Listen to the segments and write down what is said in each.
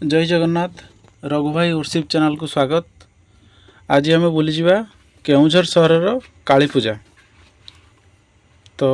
जय जगन्नाथ। रघु भाई worship channel को स्वागत। आज आम बुलीजा केउझर सहर काली पूजा। तो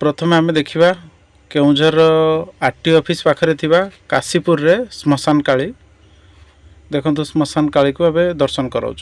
प्रथम आम देखा केउझर आरटी ऑफिस पाखरे थिबा काशीपुर रे श्मशान काली। देखो श्मशान काली को अबे दर्शन कराऊँ।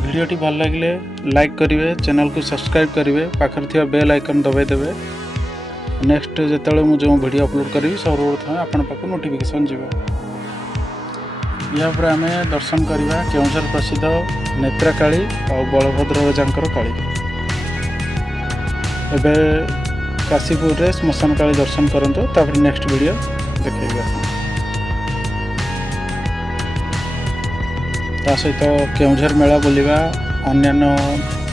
वीडियोटी भल लगे लाइक करेंगे, चैनल को सब्सक्राइब करेंगे, पाखर थी बेल आइकन दबाई देवे। नेक्स्ट जो मुझे वीडियो अपलोड करी सर्वप्रथम आपण पाक नोटिफिकेशन जीव। यापर आम दर्शन करवा केउझर प्रसिद्ध नेत्राकाली और बलभद्र राजांकर काली। एबे काशीपुर रे श्मशान काली दर्शन करंतु, तापर नेक्स्ट वीडियो देखिए। ता सहित केउझर मेला बुलवा अन्यान्य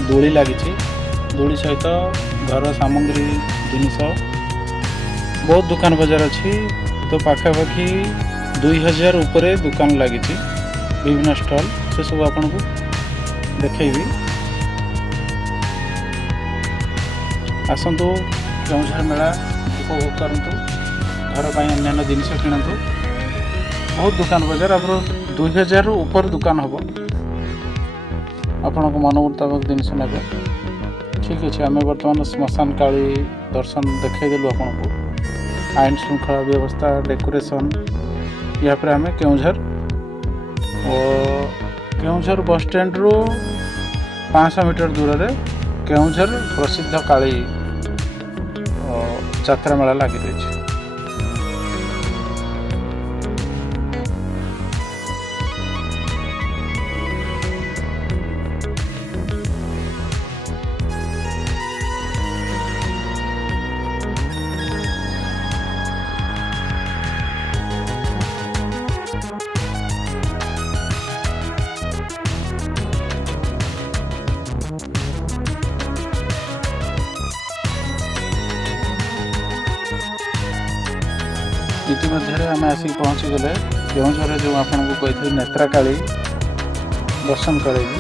दोली लगी। दोली सहित घर सामग्री जिनिस बहुत दुकान बजार अच्छी। तो पाखापाखि 2000 उपरे दुकान लगी विभिन्न स्टॉल, से सब आपन को देखी। आसतु केउझर मेला उपभोग करूँ, घर पर अन्य जिनिस किणतु। बहुत दुकान बजार आप 2000 ऊपर दुकान हम आपण को मन मुताबिक जिनस ने। ठीक अच्छे, आम बर्तमान श्मशान काली दर्शन देखईदेलु आपन को। आईन श्रृंखला व्यवस्था, डेकोरेशन। या पर आम केउझर केउझर बस स्टैंड रु 500 मीटर दूर रे केउझर प्रसिद्ध काली यात्रा मेला लगी रही। इतिमध्य आम आसिक पहुँची गले केउझर जो आपन को कही नेत्राकाली दर्शन करेगी।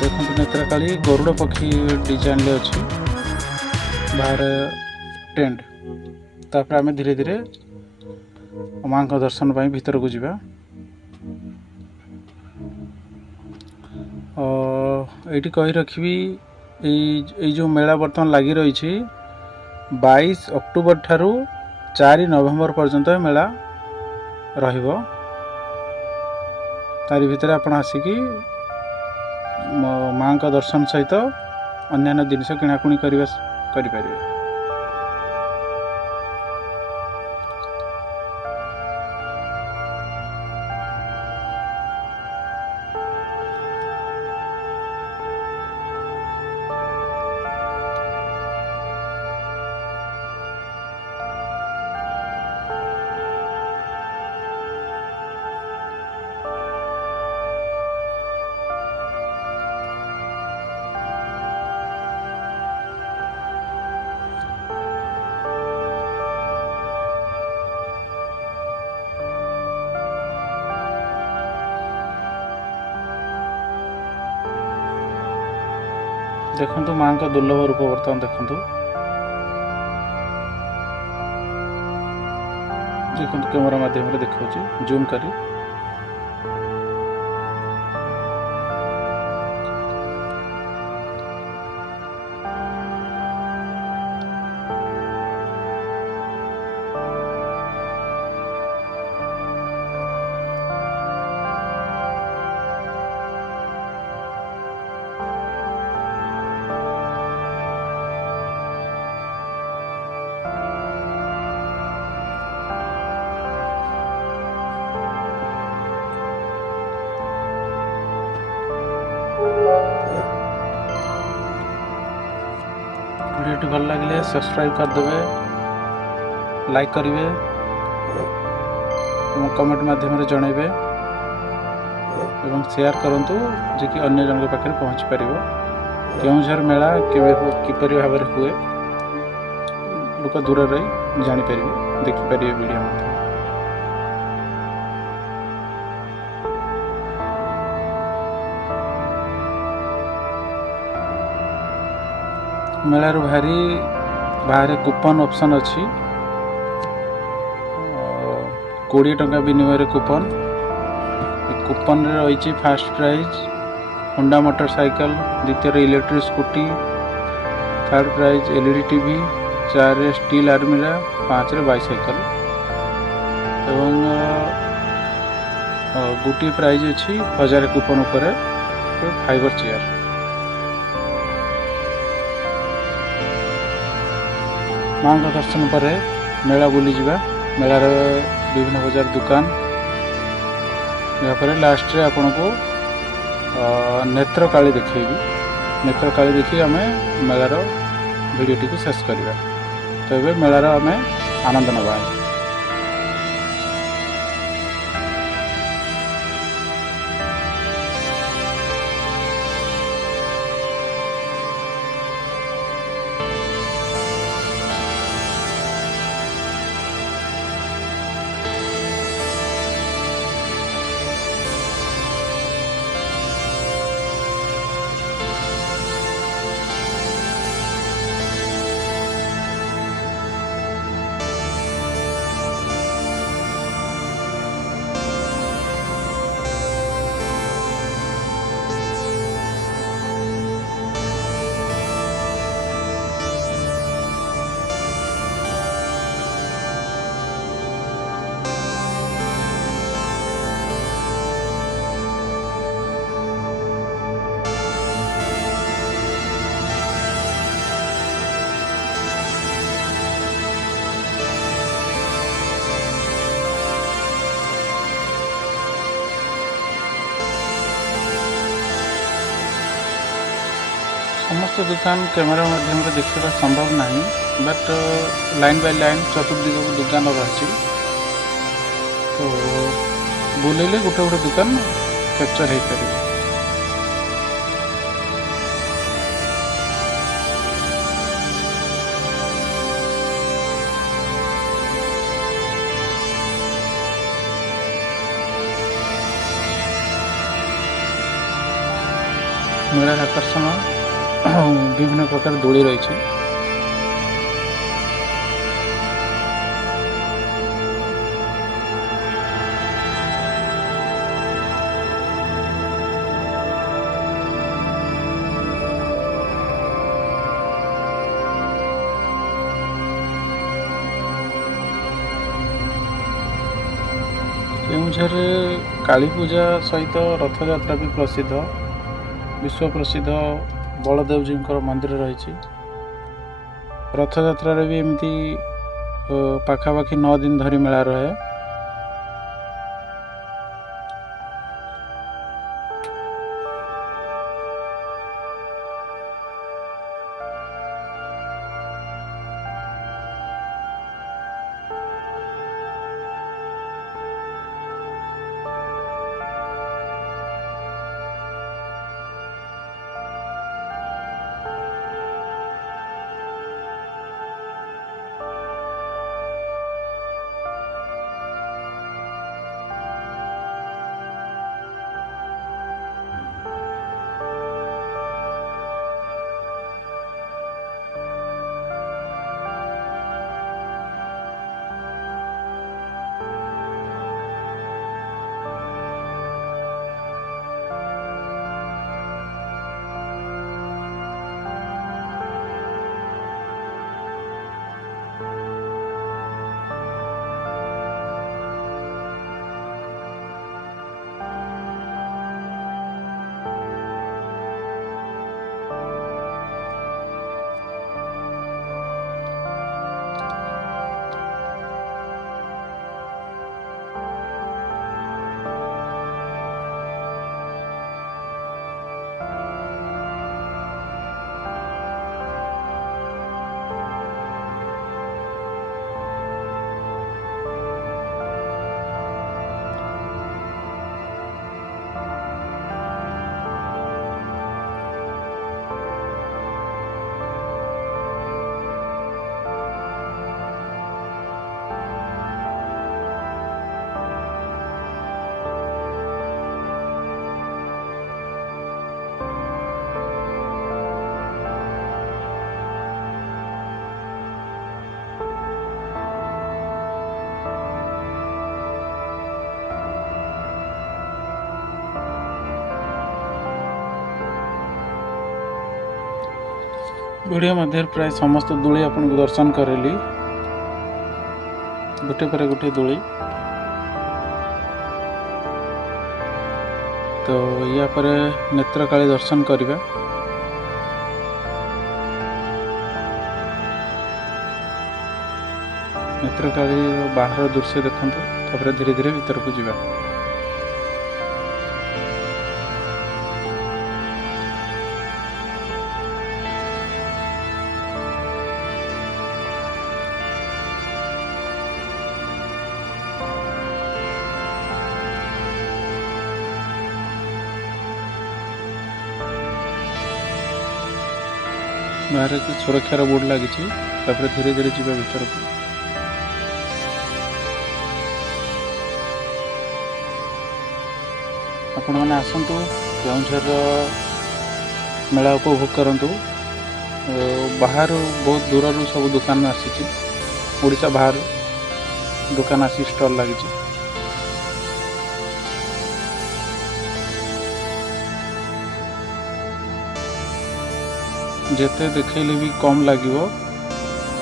देखो नेत्राकाली गरुड़ पक्षी डिजाइन ले अच्छी बाहर टेंट। तापर आम धीरे धीरे माँ का दर्शन पाई भीतर को जीवा। ये कही रखी जो मेला बर्तमान लगी रही 22 अक्टोबर ठारू 4 नवेम्बर पर्यंत मेला रहिबो। तारी भितर आपण आसिकी माँ का दर्शन सहित अन्य जिनिस किणाकुणी करें। देखो माँ का दुर्लभ रूप बर्तमान देखो कैमरा माध्यम देखा जूम करी। भल लगे सब्सक्राइब करदे, लाइक करेंगे, कमेंट माध्यम जनइबे एवं शेयर करूँ जे कि अन्य जन पाखे पहुँच पार। केउझर मेला किपरि भाव में हुए लोक दूर रही जापर देखिपर वीडियो मध्य। मेलार भारी बाहर कूपन ऑप्शन अच्छी 20 टंका विनिमय कूपन। कूपन रही फास्ट प्राइज होंडा मोटरसाइकल, द्वितीय electric scooty, third prize LED TV, 4 steel आर्मिरा, 5 बाइसाइकल एवं गोटे प्राइज अच्छी 1000 कूपन उपर फाइबर चेयर। माँ का दर्शन पर मेला बुली जावा। मेलार विभिन्न बजार दुकान यापर लास्ट रे आपन को नेत्रकाली देखी। नेत्रकाली देखी आम मेलार वीडियोटी को शेष करवा। तो ये मेलार आम आनंद नवा। समस्त दुकान कैमेरा माध्यम देखा संभव नहीं, बट लाइन बाय लाइन चतुर्दिग को दुकान रही। तो बुलेले गोटे गोटे दुकान कैप्चर हो पार। मेला आकर्षण विभिन्न प्रकार दोली रही। केउझर काली पूजा सहित रथयात्रा भी प्रसिद्ध। विश्व प्रसिद्ध बलदेव जी मंदिर रही। रथयात्रा भी एमती पाखापाखि 9 दिन धरी मेला रहे। वीडियो मध्य प्राय समस्त दूली आपन को दर्शन करेली गोटे पर गोटे दूली। तो या पर नेत्रकाली दर्शन करवा। नेत्रकाली बाहर दृश्य देखते तापर धीरे धीरे भीतर को जीवा। बाहर की सुरक्षार बोर्ड लगी धीरे धीरे जीवा भीतर को। आपण मैंने आसतु केउझर मेला उपभोग करंतु। बाहर बहुत दूर सब दुकान आसी ओडिशा बाहर दुकान आसी स्टॉल लगी। जेते देखले भी कम लगे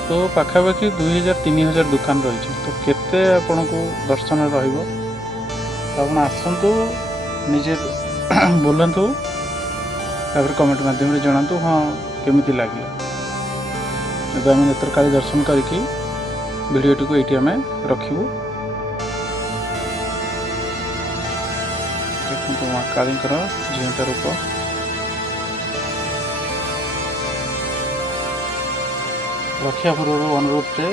तो पाखापाखि 2000-3000 दुकान रही। तो केते आपन को दर्शन रहिबो आपण आसतु निजे बोलतु तापर कमेंट माध्यम रे जणातु हाँ केमिति लागला। अब आम नेत्रकाली दर्शन करके वीडियोटी को ये आम रखू। देखो माँ काली जीवंत रूप। रक्षा पूर्व अनुरोध से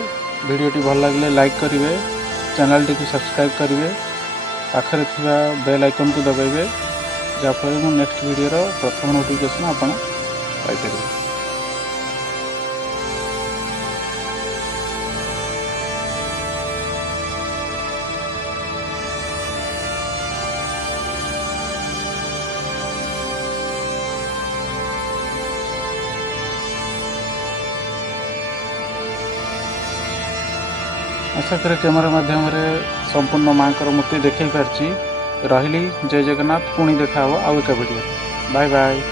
वीडियोटी भल लगे लाइक करेंगे, चैनल टी को सब्सक्राइब करेंगे, पाखरे थिबा बेल आइकन को दबाइबे जहाँफल मु नेक्स्ट वीडियो प्रथम नोटिफिकेशन आपण पाइपर। आशा करे कैमेरा माध्यम संपूर्ण माँ मूर्ति देखे पार्ची। रही जय जगन्नाथ। पुणी देखा आउ एक वीडियो। Bye bye.